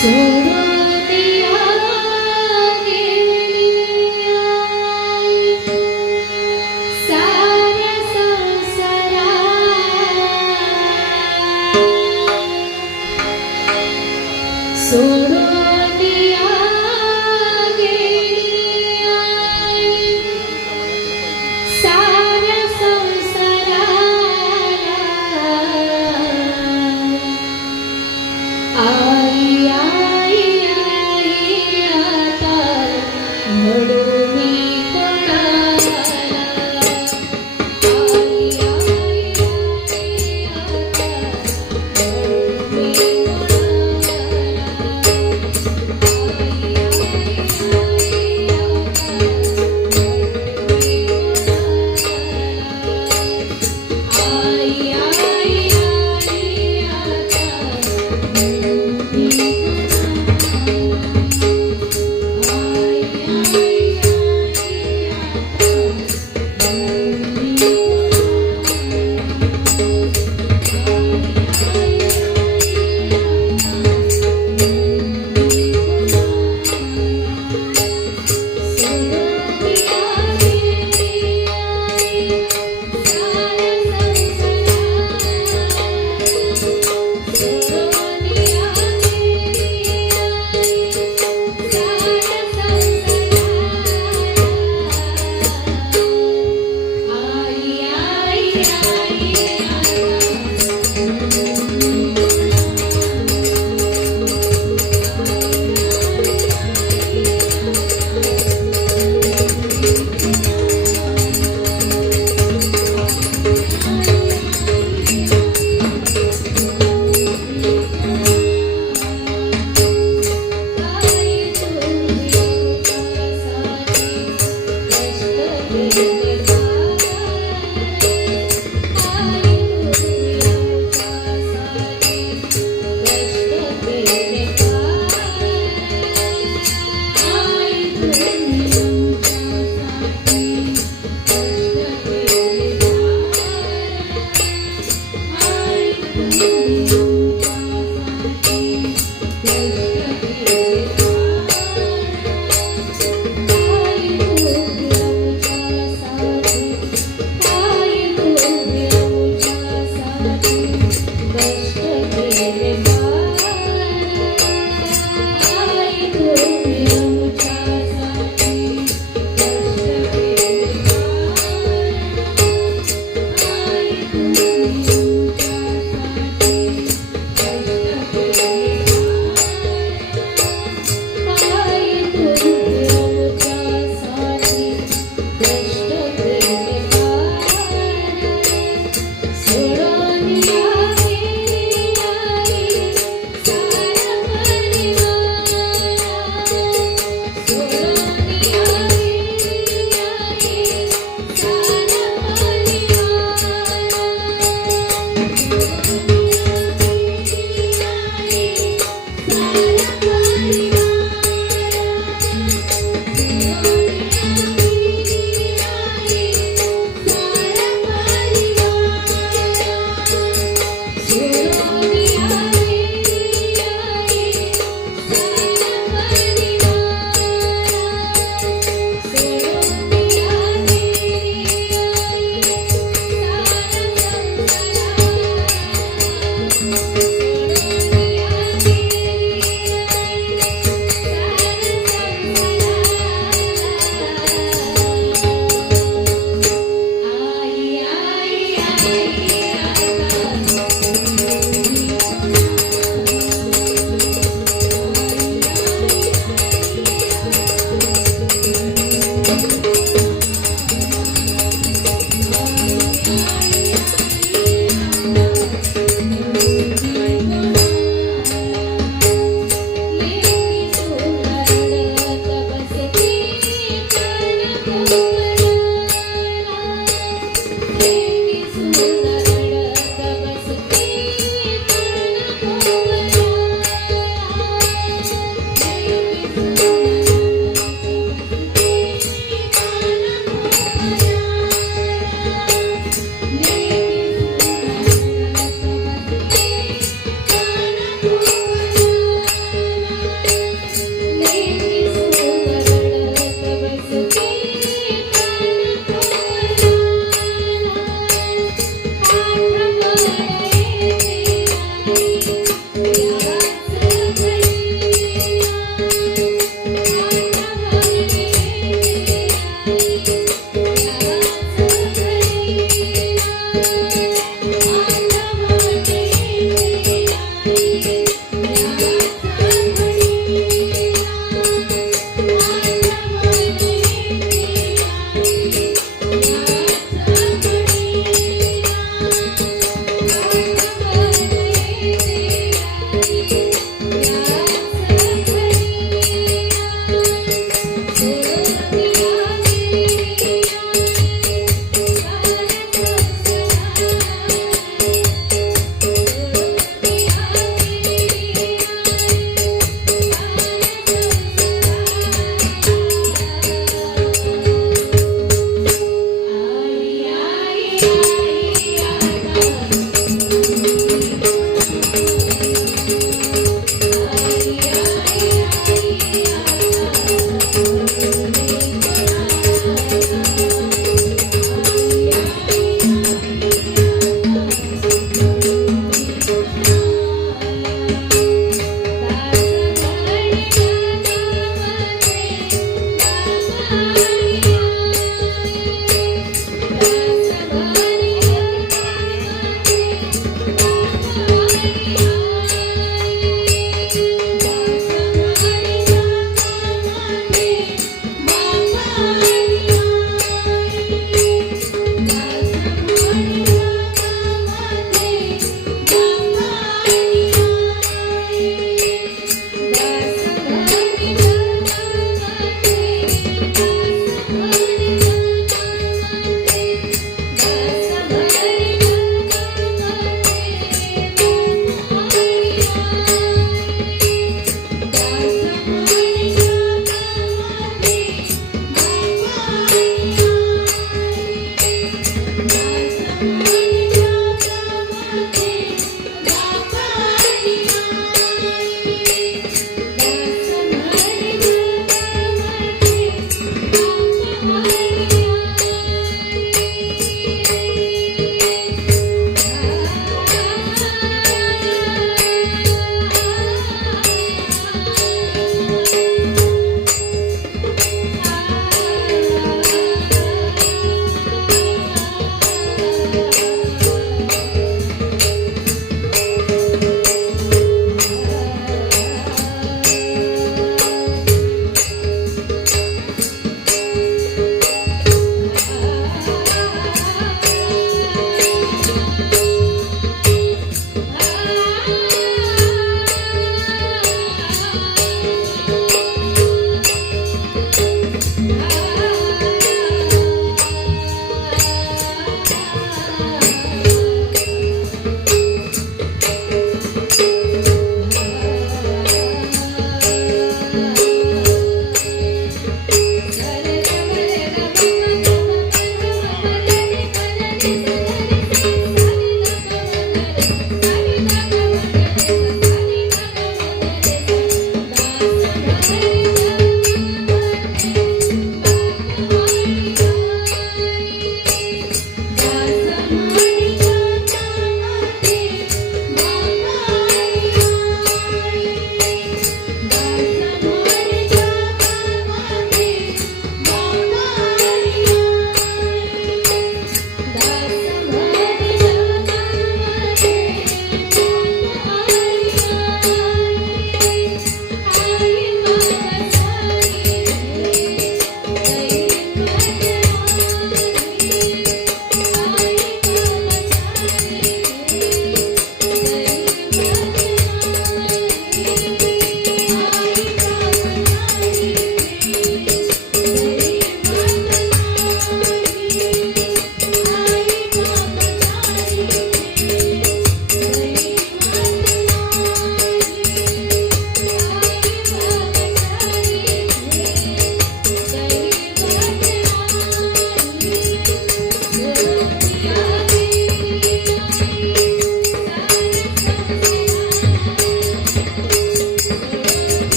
soon.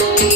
you.